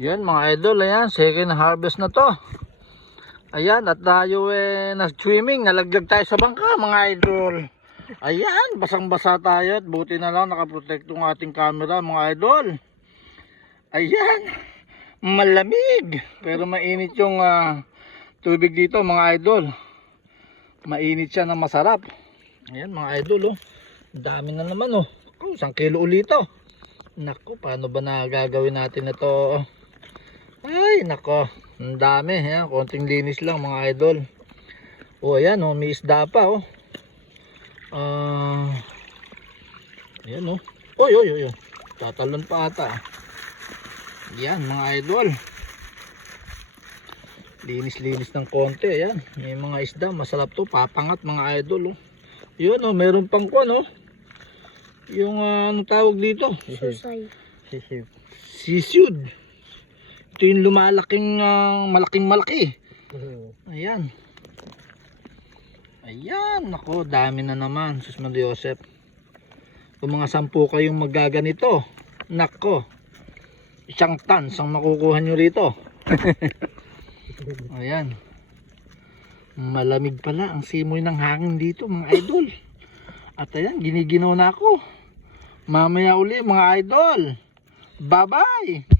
Yan mga idol, ayan, second harvest na to. Ayan, at tayo nag-swimming, nalaglag tayo sa bangka mga idol. Ayan, basang-basa tayo at buti na lang nakaprotect yung ating camera mga idol. Ayan, malamig pero mainit yung tubig dito mga idol. Mainit siya na masarap. Ayan mga idol, oh. Dami na naman, oh. 1 kilo ulit, oh. Nako, paano ba na gagawin natin ito? Ay, nako. Ang dami, ha. Konting linis lang mga idol. Oh, ayan, oh, may isda pa, oh. Ayan, oh. Oy, oy, oy. Tatalon pa ata. Ayan, mga idol. Linis-linis ng konti, ayan. May mga isda, masarap to, papangat mga idol, oh. Yun, oh, meron pang kuwan, oh. Yung anong tawag dito? Susay. Sisud. Ito yung lumalaking malaking malaki. Ayan. Ayan, nako, dami na naman. Sus Maria Joseph. Kung mga 10 kayong magaganito, nako, 1 tons ang makukuha nyo rito. Ayan. Malamig pala ang simoy ng hangin dito mga idol. At ayan, giniginaw na ako. Mamaya uli mga idol. Bye bye.